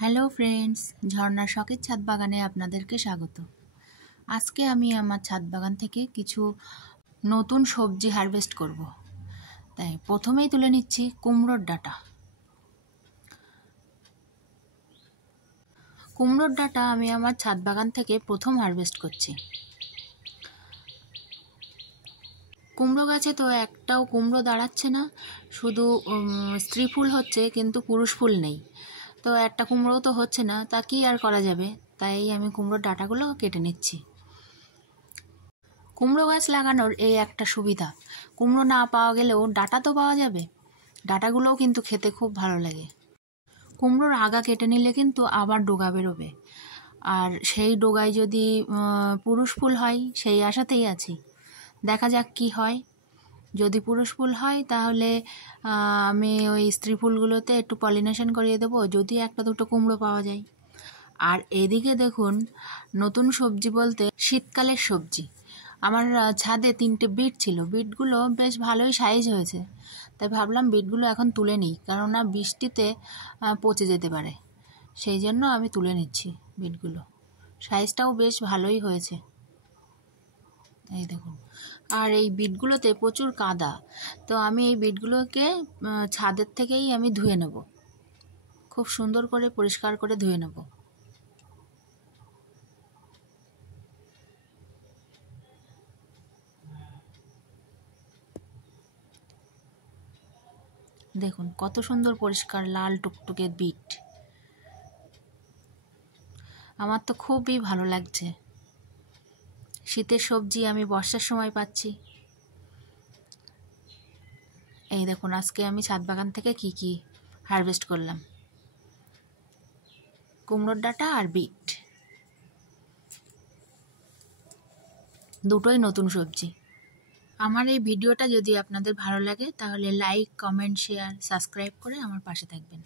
Hello friends, ঝর্ণার শখের ছাদ বাগানে আপনাদেরকে স্বাগত। আজকে আমি আমার ছাদ বাগান থেকে কিছু নতুন সবজি হারভেস্ট করব। তাই প্রথমেই তুলে নিচ্ছি কুমড়োর ডাঁটা। কুমড়োর ডাঁটা আমি আমার ছাদ বাগান থেকে প্রথম হারভেস্ট করছি। কুমড়ো গাছে তো একটাও কুমড়ো দাঁড়াচ্ছে না, শুধু স্ত্রী ফুল হচ্ছে কিন্তু পুরুষ ফুল নেই। তো একটা কুমড়ো তো হচ্ছে না, তা কি আর করা যাবে, তাই আমি কুমড়োর ডাঁটাগুলো কেটে নিচ্ছি। কুমড়ো গাছ লাগানোর এই একটা সুবিধা, কুমড়ো না পাওয়া গেলেও ডাঁটা তো পাওয়া যাবে। ডাঁটাগুলোও কিন্তু খেতে খুব ভালো লাগে। কুমড়োর আগা কেটে নিলে কিন্তু আবার ডগা বেরোবে, আর সেই ডগায় যদি পুরুষ ফুল হয় সেই আশাতেই আছি। দেখা যাক কি হয়। যদি পুরুষ ফুল হয় তাহলে আমি ওই স্ত্রী ফুলগুলোতে একটু পলিনেশন করিয়ে দেবো, যদি একটা দুটো কুমড়ো পাওয়া যায়। আর এদিকে দেখুন, নতুন সবজি বলতে শীতকালের সবজি। আমার ছাদে 3টে বিট ছিল, বিটগুলো বেশ ভালোই সাইজ হয়েছে। তাই ভাবলাম বিটগুলো এখন তুলে নিই, কেননা বৃষ্টিতে পচে যেতে পারে। সেই জন্য আমি তুলে নিচ্ছি বিটগুলো। সাইজটাও বেশ ভালোই হয়েছে, এই দেখুন। আর এই বিটগুলোতে প্রচুর কাদা, তো আমি এই বিটগুলোকে ছাদের থেকেই আমি ধুয়ে নেব, খুব সুন্দর করে পরিষ্কার করে ধুয়ে নেব। দেখুন কত সুন্দর পরিষ্কার লাল টুকটুকে বিট। আমার তো খুবই ভালো লাগছে। শীতের সবজি আমি বর্ষার সময় পাচ্ছি। এই দেখুন, আজকে আমি ছাদ বাগান থেকে কি কি হারভেস্ট করলাম: কুমড়োর ডাঁটা আর বিট, দুটোই নতুন সবজি। আমার এই ভিডিওটা যদি আপনাদের ভালো লাগে তাহলে লাইক, কমেন্ট, শেয়ার, সাবস্ক্রাইব করে আমার পাশে থাকবেন।